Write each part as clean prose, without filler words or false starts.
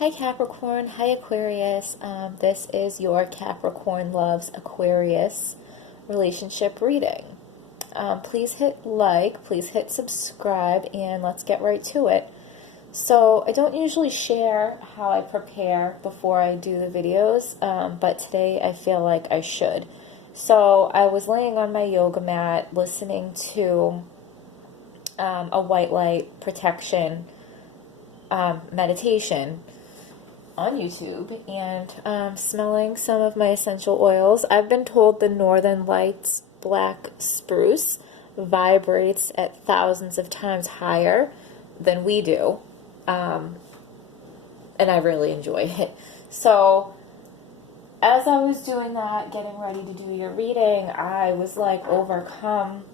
Hi Capricorn, hi Aquarius. This is your Capricorn Loves Aquarius relationship reading. Please hit like, please hit subscribe, and let's get right to it. So I don't usually share how I prepare before I do the videos, but today I feel like I should. So I was laying on my yoga mat listening to a white light protection meditation on YouTube and smelling some of my essential oils. I've been told the Northern Lights black spruce vibrates at thousands of times higher than we do, and I really enjoy it. So as I was doing that, getting ready to do your reading, I was like overcome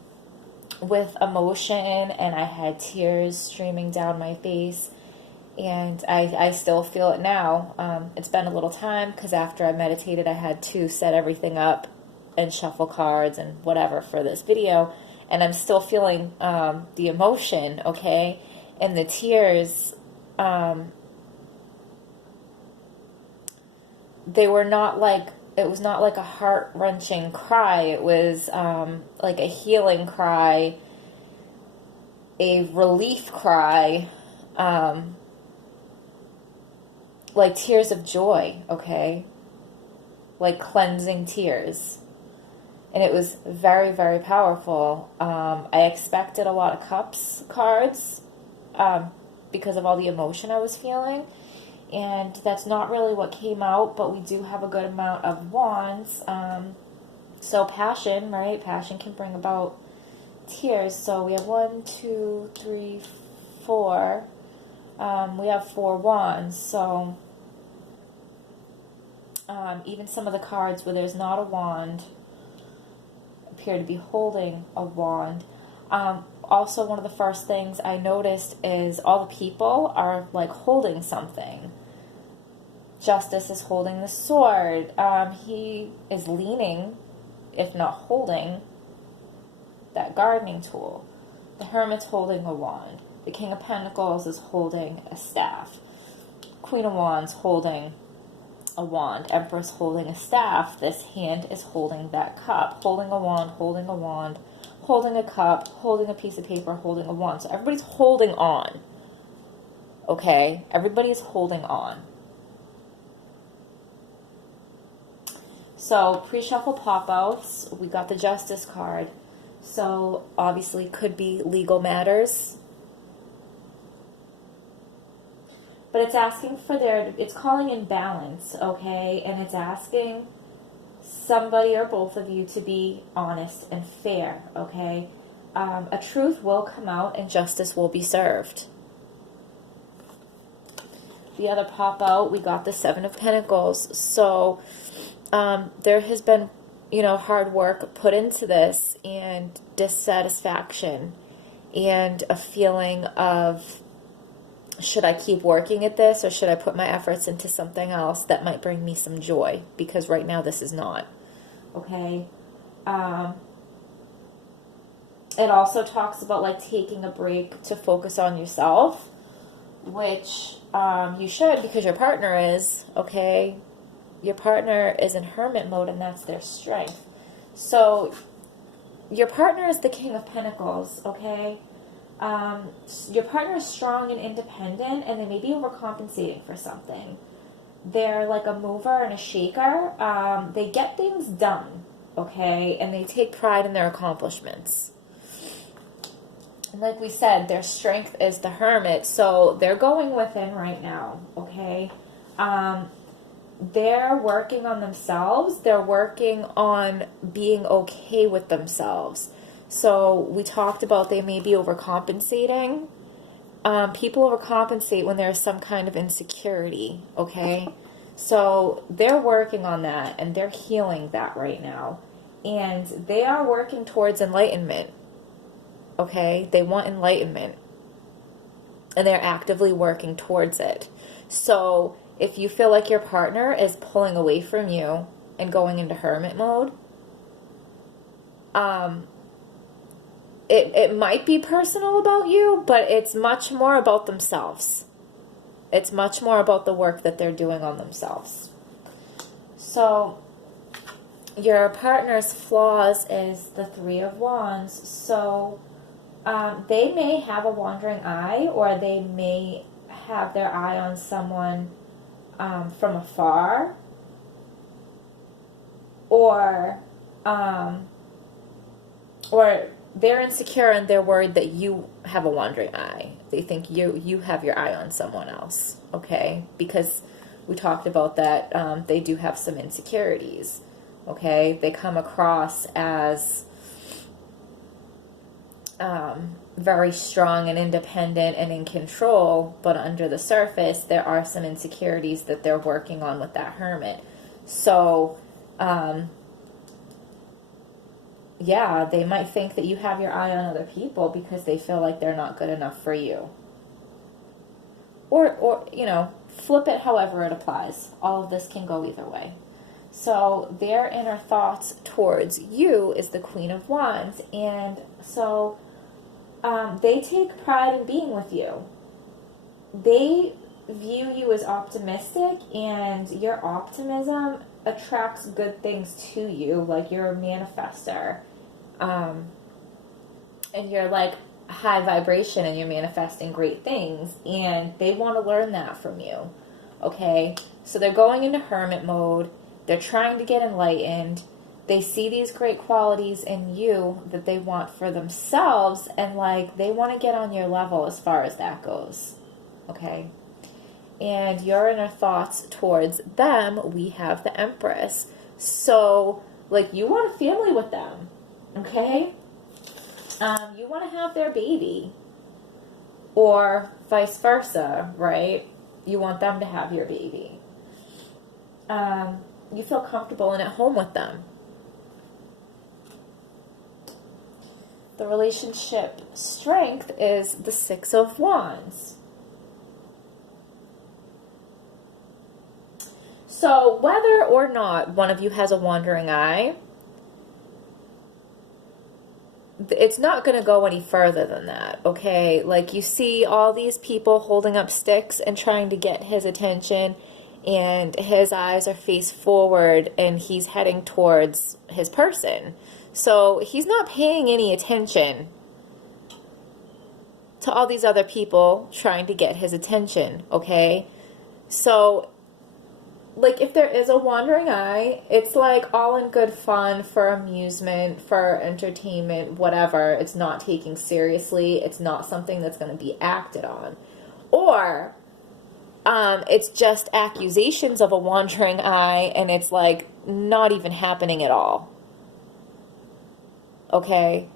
with emotion, and I had tears streaming down my face. And I still feel it now. It's been a little time because after I meditated, I had to set everything up and shuffle cards and whatever for this video. And I'm still feeling the emotion, okay? And the tears, they were not like, it was not like a heart-wrenching cry. It was like a healing cry, a relief cry, like tears of joy, okay? Like cleansing tears. And it was very, very powerful. I expected a lot of cups cards because of all the emotion I was feeling. And that's not really what came out, but we do have a good amount of wands. So passion, right? Passion can bring about tears. So we have 1, 2, 3, 4. We have 4 wands. So even some of the cards where there's not a wand appear to be holding a wand. Also, one of the first things I noticed is all the people are like holding something. Justice is holding the sword. He is leaning, if not holding, that gardening tool. The Hermit's holding a wand. The King of Pentacles is holding a staff. Queen of Wands holding a wand. Empress holding a staff. This hand is holding that cup. Holding a wand, holding a wand, holding a cup, holding a piece of paper, holding a wand. So everybody's holding on. Okay? Everybody's holding on. So pre-shuffle pop-outs. We got the Justice card. So obviously could be legal matters. But it's asking for it's calling in balance, okay? And it's asking somebody or both of you to be honest and fair, okay? A truth will come out and justice will be served. The other pop out, we got the 7 of Pentacles. So there has been, hard work put into this and dissatisfaction and a feeling of, should I keep working at this or should I put my efforts into something else that might bring me some joy? Because right now this is not. Okay? It also talks about like taking a break to focus on yourself, which you should because your partner is, okay? Your partner is in hermit mode and that's their strength. So your partner is the King of Pentacles, okay? Your partner is strong and independent, and they may be overcompensating for something. They're like a mover and a shaker. They get things done, okay? And they take pride in their accomplishments. And like we said, their strength is the Hermit, so they're going within right now, okay? They're working on themselves. They're working on being okay with themselves. So we talked about they may be overcompensating. People overcompensate when there's some kind of insecurity, okay? So they're working on that, and they're healing that right now. And they are working towards enlightenment, okay? They want enlightenment, and they're actively working towards it. So if you feel like your partner is pulling away from you and going into hermit mode, it might be personal about you, but it's much more about themselves. It's much more about the work that they're doing on themselves. So your partner's flaws is the Three of Wands. So they may have a wandering eye, or they may have their eye on someone from afar, or they're insecure and they're worried that you have a wandering eye. They think you have your eye on someone else, okay? Because we talked about that they do have some insecurities, okay? They come across as very strong and independent and in control, but under the surface, there are some insecurities that they're working on with that Hermit. So, yeah, they might think that you have your eye on other people because they feel like they're not good enough for you. Or you know, flip it however it applies. All of this can go either way. So their inner thoughts towards you is the Queen of Wands. And so they take pride in being with you. They view you as optimistic, and your optimism attracts good things to you. Like, you're a manifester. And you're like high vibration, and you're manifesting great things, and they want to learn that from you. Okay? So they're going into hermit mode. They're trying to get enlightened. They see these great qualities in you that they want for themselves, and like they want to get on your level as far as that goes. Okay? And your inner thoughts towards them, we have the Empress. So, like, you want a family with them. Okay? You want to have their baby. Or vice versa, right? You want them to have your baby. You feel comfortable and at home with them. The relationship strength is the Six of Wands. So whether or not one of you has a wandering eye, it's not going to go any further than that, okay? Like, you see all these people holding up sticks and trying to get his attention, and his eyes are faced forward, and he's heading towards his person. So he's not paying any attention to all these other people trying to get his attention, okay? So, like, if there is a wandering eye, it's like all in good fun, for amusement, for entertainment, whatever. It's not taken seriously. It's not something that's going to be acted on. Or it's just accusations of a wandering eye, and it's like not even happening at all. Okay?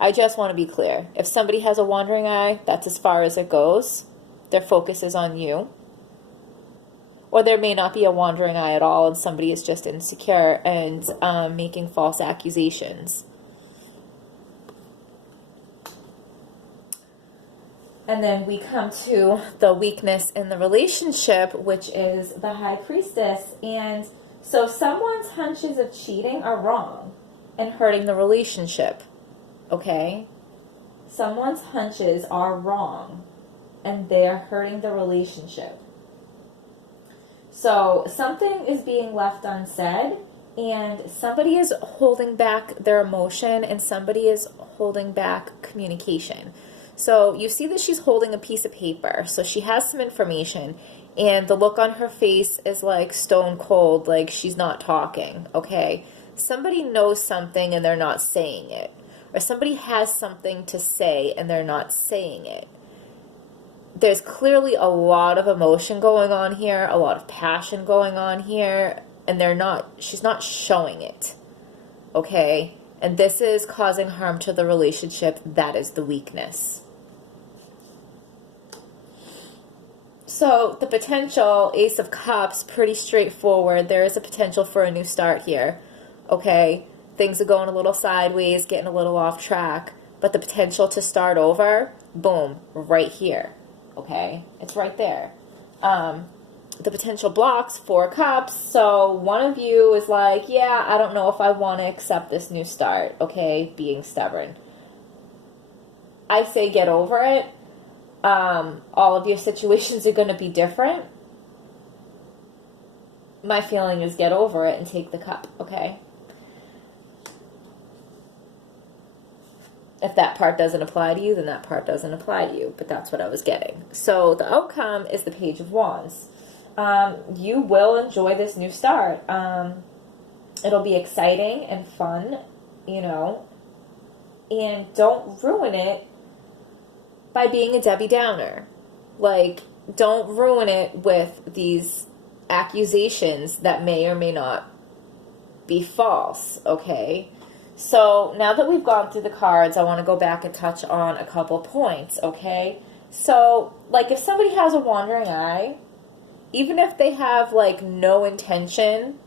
I just want to be clear. If somebody has a wandering eye, that's as far as it goes. Their focus is on you. Or there may not be a wandering eye at all, and somebody is just insecure and making false accusations. And then we come to the weakness in the relationship, which is the High Priestess. And so someone's hunches of cheating are wrong and hurting the relationship. Okay? Someone's hunches are wrong and they're hurting the relationship. So something is being left unsaid, and somebody is holding back their emotion, and somebody is holding back communication. So you see that she's holding a piece of paper. So she has some information, and the look on her face is like stone cold, like she's not talking, okay? Somebody knows something and they're not saying it. Or somebody has something to say and they're not saying it. There's clearly a lot of emotion going on here, a lot of passion going on here, and she's not showing it, okay? And this is causing harm to the relationship. That is the weakness. So the potential, Ace of Cups, pretty straightforward. There is a potential for a new start here, okay? Things are going a little sideways, getting a little off track, but the potential to start over, boom, right here. Okay, it's right there. The potential blocks, 4 cups. So one of you is like, yeah, I don't know if I want to accept this new start. Okay, being stubborn. I say get over it. All of your situations are going to be different. My feeling is get over it and take the cup, okay? If that part doesn't apply to you, then that part doesn't apply to you. But that's what I was getting. So the outcome is the Page of Wands. You will enjoy this new start. It'll be exciting and fun, you know. And don't ruin it by being a Debbie Downer. Like, don't ruin it with these accusations that may or may not be false, okay? So now that we've gone through the cards, I want to go back and touch on a couple points, okay? So, like, if somebody has a wandering eye, even if they have, like, no intention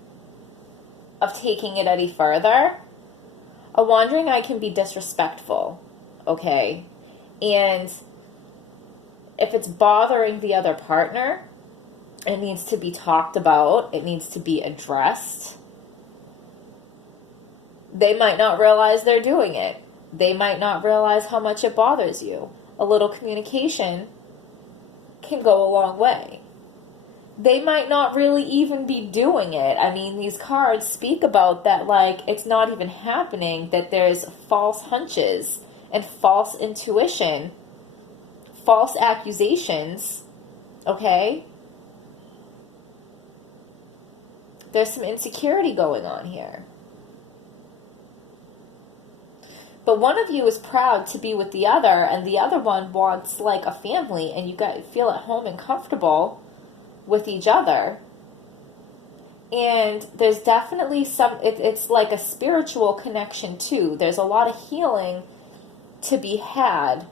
of taking it any further, a wandering eye can be disrespectful, okay? And if it's bothering the other partner, it needs to be talked about. It needs to be addressed. They might not realize they're doing it. They might not realize how much it bothers you. A little communication can go a long way. They might not really even be doing it. I mean, these cards speak about that, like, it's not even happening, that there's false hunches and false intuition, false accusations, okay? There's some insecurity going on here. But one of you is proud to be with the other, and the other one wants, like, a family, and you feel at home and comfortable with each other. And there's definitely it's like a spiritual connection, too. There's a lot of healing to be had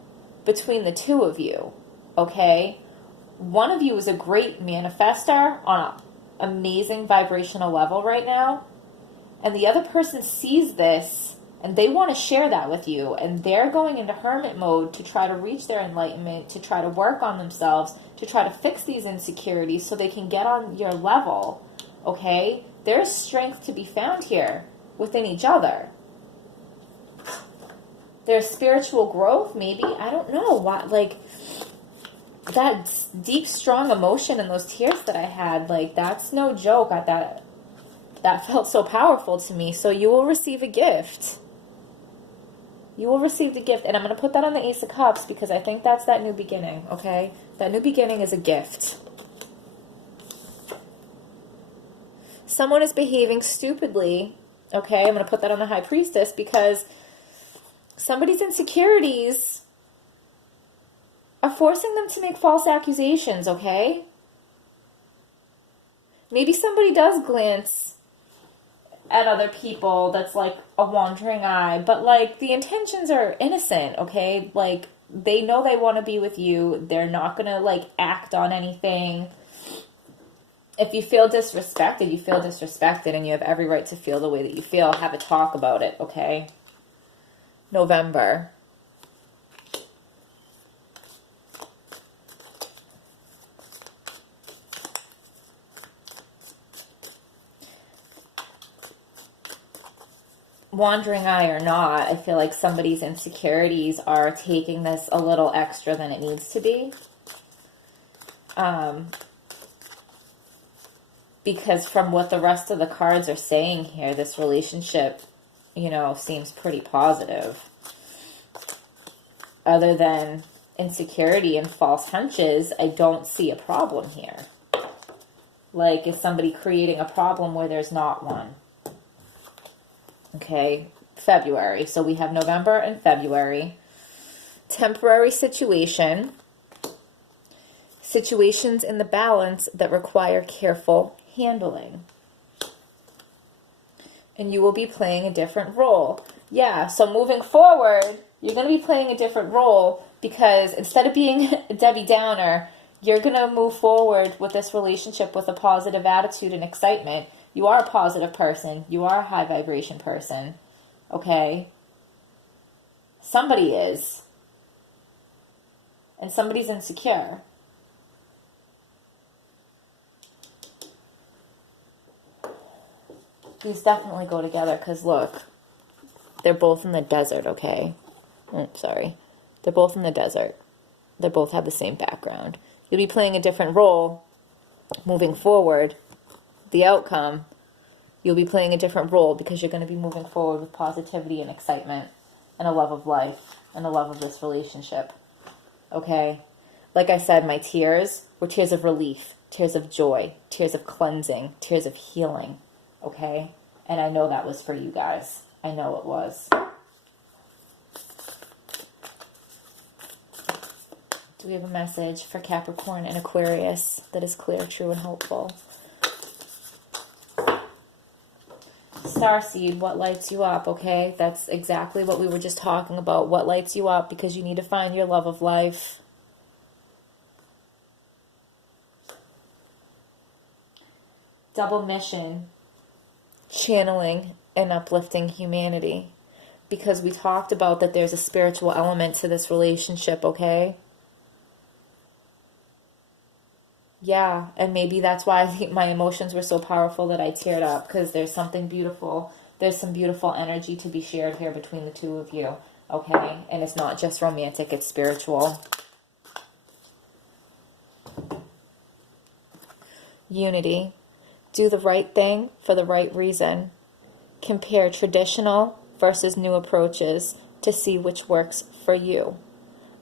between the two of you, okay? One of you is a great manifester on an amazing vibrational level right now, and the other person sees this and they want to share that with you, and they're going into hermit mode to try to reach their enlightenment, to try to work on themselves, to try to fix these insecurities so they can get on your level, okay? There's strength to be found here within each other. There's spiritual growth, maybe. I don't know. What, like, that deep, strong emotion and those tears that I had, like, that's no joke. That felt so powerful to me. So you will receive a gift. You will receive the gift. And I'm going to put that on the Ace of Cups because I think that's that new beginning, okay? That new beginning is a gift. Someone is behaving stupidly, okay? I'm going to put that on the High Priestess because somebody's insecurities are forcing them to make false accusations, okay? Maybe somebody does glance at other people that's like a wandering eye, but like the intentions are innocent, okay? Like they know they want to be with you. They're not gonna like act on anything. If you feel disrespected, you feel disrespected, and you have every right to feel the way that you feel. Have a talk about it, okay? November. Wandering eye or not, I feel like somebody's insecurities are taking this a little extra than it needs to be. Because from what the rest of the cards are saying here, this relationship, you know, seems pretty positive. Other than insecurity and false hunches, I don't see a problem here. Like, is somebody creating a problem where there's not one? Okay, February. So we have November and February. Temporary situation. Situations in the balance that require careful handling. And you will be playing a different role. Yeah, so moving forward, you're going to be playing a different role because instead of being Debbie Downer, you're going to move forward with this relationship with a positive attitude and excitement. You are a positive person. You are a high vibration person. Okay? Somebody is. And somebody's insecure. These definitely go together because look, they're both in the desert, okay? Sorry. They're both in the desert. They both have the same background. You'll be playing a different role moving forward. The outcome, you'll be playing a different role because you're going to be moving forward with positivity and excitement and a love of life and a love of this relationship. Okay? Like I said, my tears were tears of relief, tears of joy, tears of cleansing, tears of healing. Okay? And I know that was for you guys. I know it was. Do we have a message for Capricorn and Aquarius that is clear, true, and hopeful? Starseed, what lights you up, okay? That's exactly what we were just talking about. What lights you up, because you need to find your love of life. Double mission, channeling and uplifting humanity. Because we talked about that there's a spiritual element to this relationship, okay? Yeah, and maybe that's why I think my emotions were so powerful that I teared up, because there's something beautiful. There's some beautiful energy to be shared here between the two of you, okay? And it's not just romantic, it's spiritual. Unity. Do the right thing for the right reason. Compare traditional versus new approaches to see which works for you.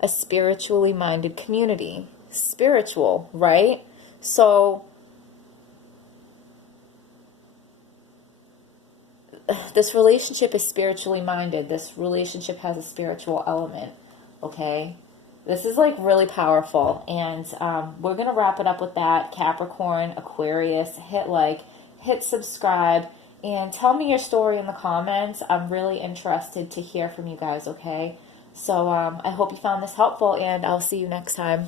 A spiritually minded community. Spiritual, right? So this relationship is spiritually minded. This relationship has a spiritual element, okay? This is like really powerful, and we're going to wrap it up with that. Capricorn, Aquarius, hit like, hit subscribe, and tell me your story in the comments. I'm really interested to hear from you guys, okay? So I hope you found this helpful, and I'll see you next time.